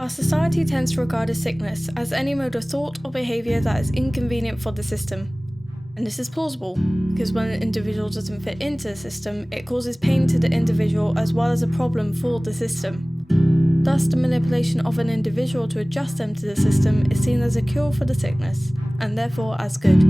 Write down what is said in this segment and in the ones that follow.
Our society tends to regard a sickness as any mode of thought or behaviour that is inconvenient for the system. And this is plausible, because when an individual doesn't fit into the system, it causes pain to the individual as well as a problem for the system. Thus, the manipulation of an individual to adjust them to the system is seen as a cure for the sickness, and therefore as good.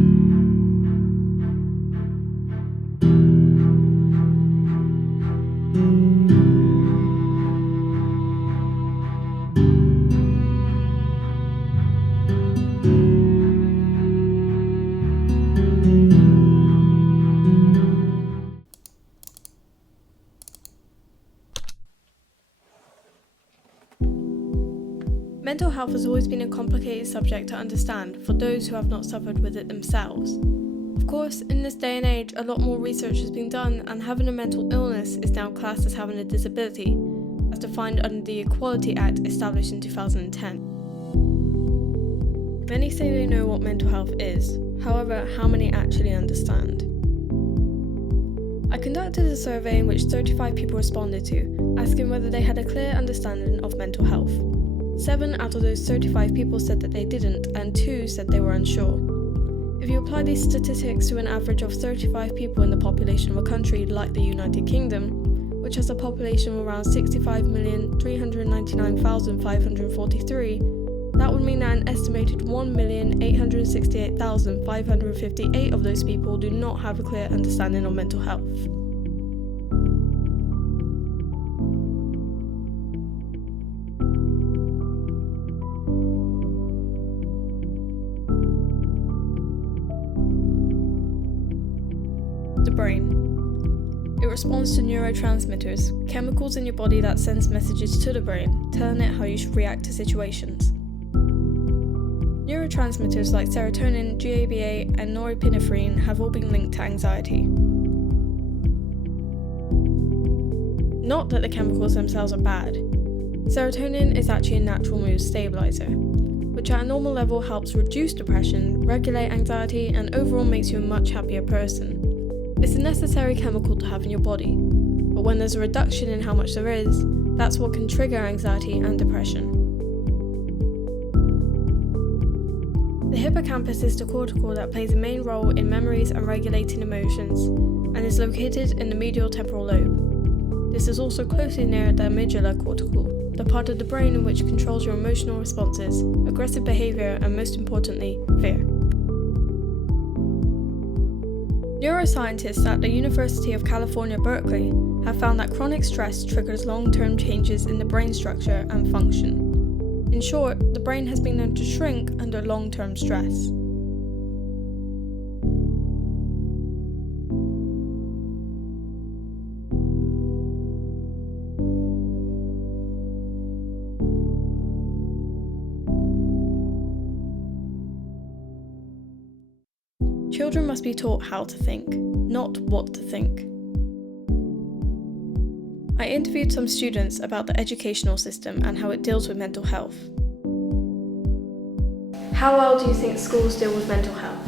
Mental health has always been a complicated subject to understand for those who have not suffered with it themselves. Of course, in this day and age, a lot more research has been done, and having a mental illness is now classed as having a disability, as defined under the Equality Act established in 2010. Many say they know what mental health is, however, how many actually understand? I conducted a survey in which 35 people responded to, asking whether they had a clear understanding of mental health. 7 out of those 35 people said that they didn't, and 2 said they were unsure. If you apply these statistics to an average of 35 people in the population of a country like the United Kingdom, which has a population of around 65,399,543, that would mean that an estimated 1,868,558 of those people do not have a clear understanding of mental health. The brain. It responds to neurotransmitters, chemicals in your body that sends messages to the brain, telling it how you should react to situations. Neurotransmitters like serotonin, GABA, and norepinephrine have all been linked to anxiety. Not that the chemicals themselves are bad. Serotonin is actually a natural mood stabilizer, which at a normal level helps reduce depression, regulate anxiety, and overall makes you a much happier person. It's a necessary chemical to have in your body, but when there's a reduction in how much there is, that's what can trigger anxiety and depression. The hippocampus is the cortical that plays a main role in memories and regulating emotions, and is located in the medial temporal lobe. This is also closely near the amygdala cortical, the part of the brain in which controls your emotional responses, aggressive behavior, and most importantly, fear. Neuroscientists at the University of California, Berkeley, have found that chronic stress triggers long-term changes in the brain structure and function. In short, the brain has been known to shrink under long-term stress. Children must be taught how to think, not what to think. I interviewed some students about the educational system and how it deals with mental health. How well do you think schools deal with mental health?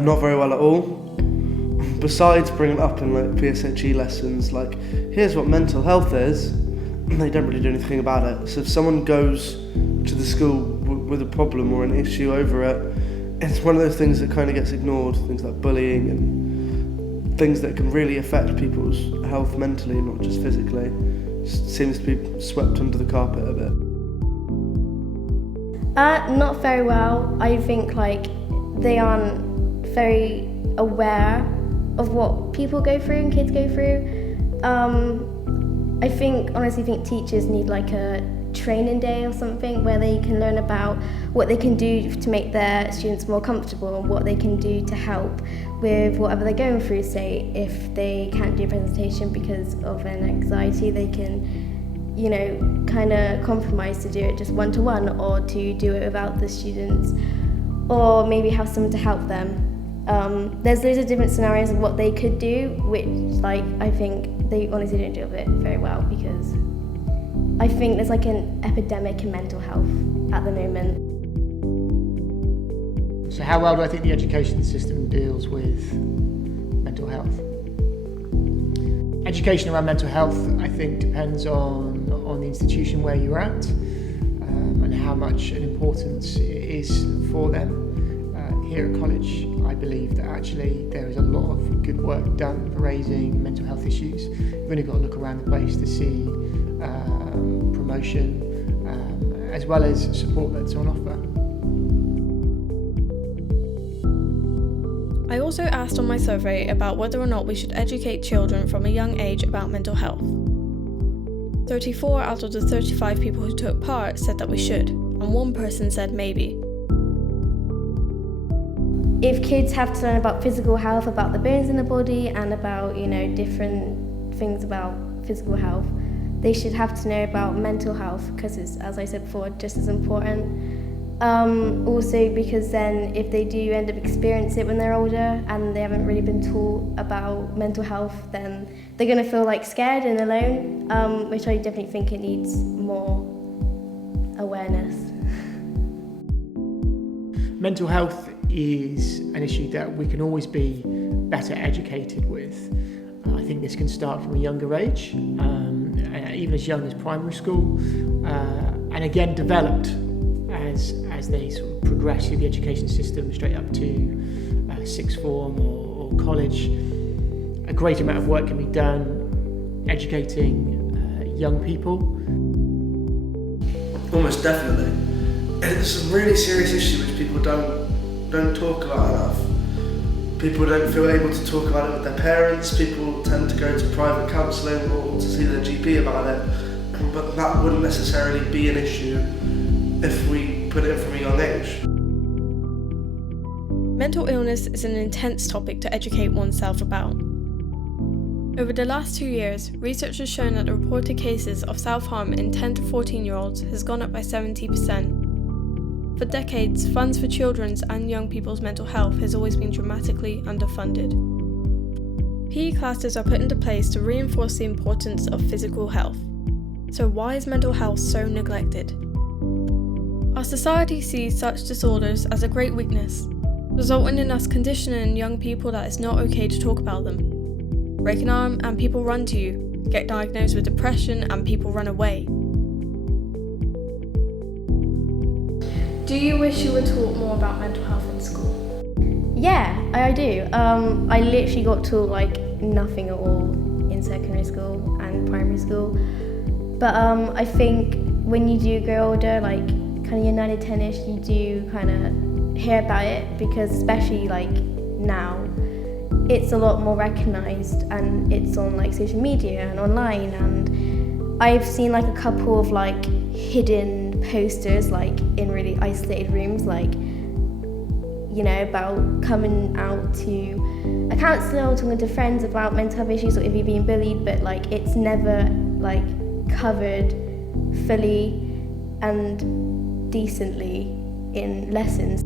Not very well at all. Besides bringing it up in PSHE lessons, here's what mental health is, they don't really do anything about it. So if someone goes to the school with a problem or an issue over it, it's one of those things that kind of gets ignored, things like bullying and things that can really affect people's health mentally, not just physically. Seems to be swept under the carpet a bit. Not very well. I think they aren't very aware of what people go through and kids go through. I honestly think teachers need a training day or something where they can learn about what they can do to make their students more comfortable and what they can do to help with whatever they're going through. Say if they can't do a presentation because of an anxiety, they can kind of compromise to do it just one-to-one, or to do it without the students, or maybe have someone to help them. There's loads of different scenarios of what they could do, which I think they honestly don't deal with it very well, because I think there's an epidemic in mental health at the moment. So how well do I think the education system deals with mental health? Education around mental health, I think, depends on on the institution where you're at, and how much an importance it is for them. Here at college, I believe that actually there is a lot of good work done for raising mental health issues. You've only got to look around the place to see promotion as well as support that's on offer. I also asked on my survey about whether or not we should educate children from a young age about mental health. 34 out of the 35 people who took part said that we should, and one person said maybe. If kids have to learn about physical health, about the bones in the body, and about, different things about physical health, they should have to know about mental health, because it's, as I said before, just as important. Also because then if they do end up experiencing it when they're older and they haven't really been taught about mental health, then they're going to feel like scared and alone, which I definitely think it needs more awareness. Mental health is an issue that we can always be better educated with. I think this can start from a younger age, even as young as primary school, and again developed as they sort of progress through the education system straight up to sixth form or college. A great amount of work can be done educating young people. Almost definitely. It's a really serious issue which people don't talk about enough. People don't feel able to talk about it with their parents. People tend to go to private counselling or to see their GP about it, but that wouldn't necessarily be an issue if we put it from a young age. Mental illness is an intense topic to educate oneself about. Over the last 2 years, research has shown that the reported cases of self-harm in 10 to 14-year-olds has gone up by 70%. For decades, funds for children's and young people's mental health has always been dramatically underfunded. PE classes are put into place to reinforce the importance of physical health. So why is mental health so neglected? Our society sees such disorders as a great weakness, resulting in us conditioning young people that it's not okay to talk about them. Break an arm and people run to you, get diagnosed with depression and people run away. Do you wish you were taught more about mental health in school? Yeah, I do. I literally got taught nothing at all in secondary school and primary school. But I think when you do grow older, kind of year 9 to 10ish, you do kind of hear about it, because especially now, it's a lot more recognised and it's on social media and online, and I've seen a couple of hidden posters in really isolated rooms, about coming out to a counsellor or talking to friends about mental health issues, or if you're being bullied, but it's never covered fully and decently in lessons.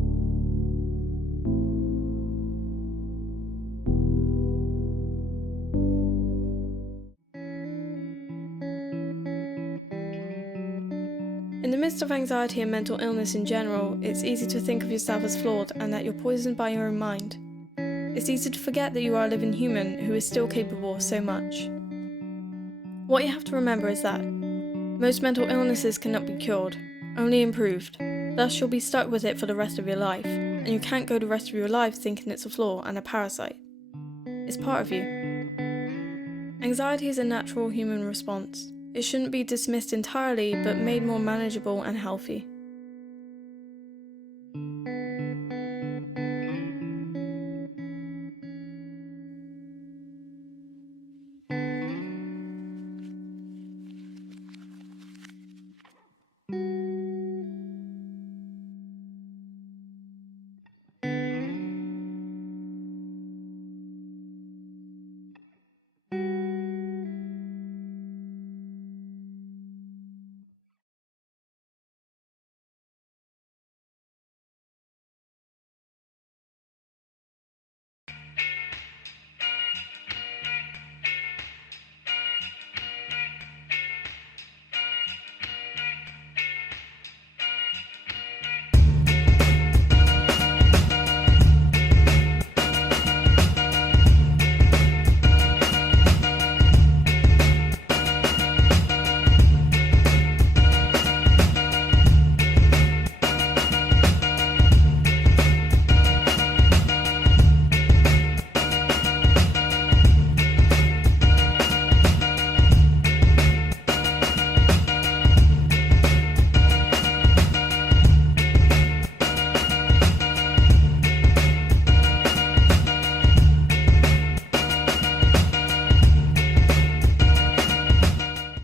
In the midst of anxiety and mental illness in general, it's easy to think of yourself as flawed and that you're poisoned by your own mind. It's easy to forget that you are a living human who is still capable of so much. What you have to remember is that most mental illnesses cannot be cured, only improved. Thus you'll be stuck with it for the rest of your life, and you can't go the rest of your life thinking it's a flaw and a parasite. It's part of you. Anxiety is a natural human response. It shouldn't be dismissed entirely, but made more manageable and healthy.